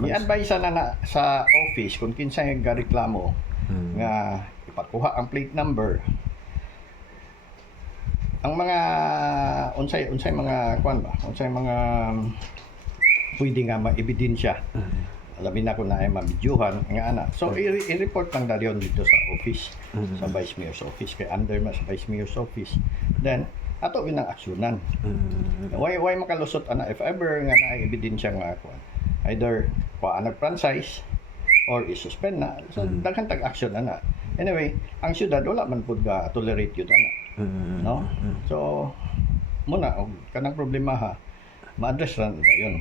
i-advise na sa office kung kinsay nga reklamo nga ipakuha ang plate number. Ang mga unsay mga kuan ba? Unsay mga pwede nga ma-ebidensya. Labi na ko na ay mabidyuhan nga ana. So i-report lang dalion dito sa office, sa Vice Mayor's office kay under sa Vice Mayor's office. Then ato ginang aksyonan. Why makalusot ana if ever nga na ebidensya nga kuan. Either paanag franchise or i-suspend na. So daghan tag action ana. Anyway, ang syudad wala man pud ga tolerate yun ana. No? So muna og kanang problema ha, ma-address ra dayon.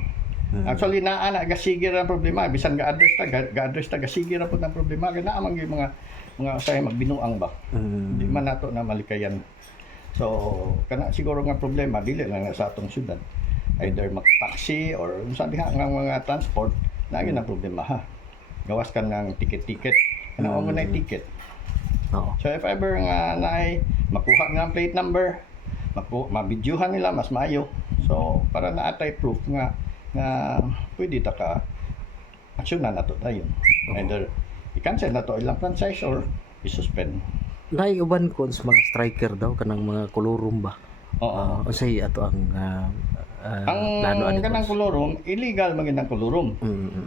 Actually naa gasigir ang problema bisan ga-address ta gasigir ra pud ang problema kana amang mga usay magbinuang ba. Di man nato na malikayan. So kana siguro nga problema dili lang na sa atong syudad. Either mag-taxi or sa diha nga mga transport na gyud ang problema ha. Gawas kan ng ticket. Ano mo na ticket. So if ever nga naay makuha nga ang plate number, mabidyuhan nila mas maayo. So para naatay proof nga pwede ta ka aksyonan nato dayon. Either i-cancel nato ilang franchise or i-suspend. Uban ko sa mga striker daw kanang mga kolorum ba? Oo. Unsay ato ang plano ang kanang kolorum illegal man ang kolorum.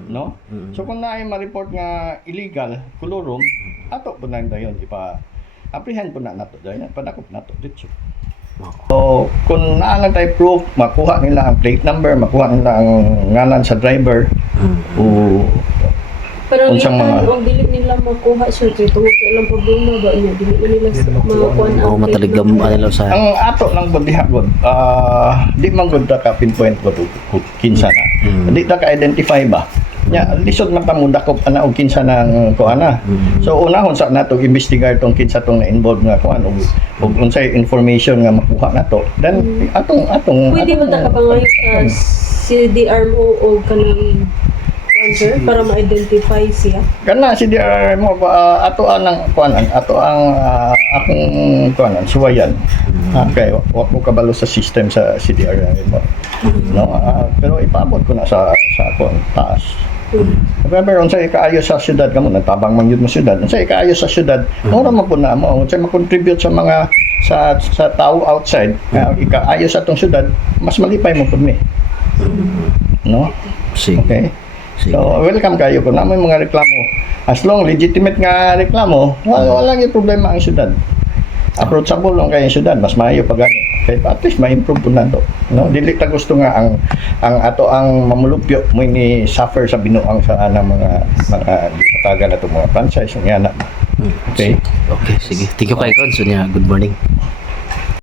No? So kung naay ma-report nga illegal kolorum, ato po na dayon ipa-apprehend po na nato dayon, padakop nato dito. So kung naa lang tayo proof, makuha nila ang plate number, makuha nila ang ngalan sa driver. Parang Unsang mga- ang dili nila makuha sir kay tungod sa ilang problema ba niya dili nila makuha ang mataligam nila sa Ang ato lang gud diha gud, di man gud ta ka pinpoint gud kung kinsa na. Di ta ka identify ba? Nya lisod man ta mo dakop ana og kinsa nang kuana. So unahon sa nato investigar tong kinsa tong na-involved nga kuan og unsay information nga makuha nato. Then atong pwede ba ta kapangayo sa CDRMO o kanang answer para ma-identify siya? kana si DR mo ato ang kuanan, ato ang akong kuanan suwayan. Okay, wa ko kabalo sa system sa CDR mo. No, pero ipaabot ko na sa akong taas. Remember, unsay kaayo sa syudad kamo nagtabang man yun mo syudad. Unsay kaayo sa syudad, ora man po na mo unsay ma-contribute sa mga sa tao outside, ikaayo sa atong syudad, mas malipay mo pud mi. No? sige. Okay. Sige. So, welcome kayo kung naman mga reklamo. As long legitimate nga reklamo, wala yung problema ang syudad. Approachable lang kayo yung syudad, mas maayo pa gani. Kaya at least ma-improve po na to. No? Dili ta gusto nga ang ato ang mamulupyo mo ni suffer sa binuang sa mga kataga na itong mga franchise. Nga na. Okay? Okay, sige. Thank you kay Cons. Good morning.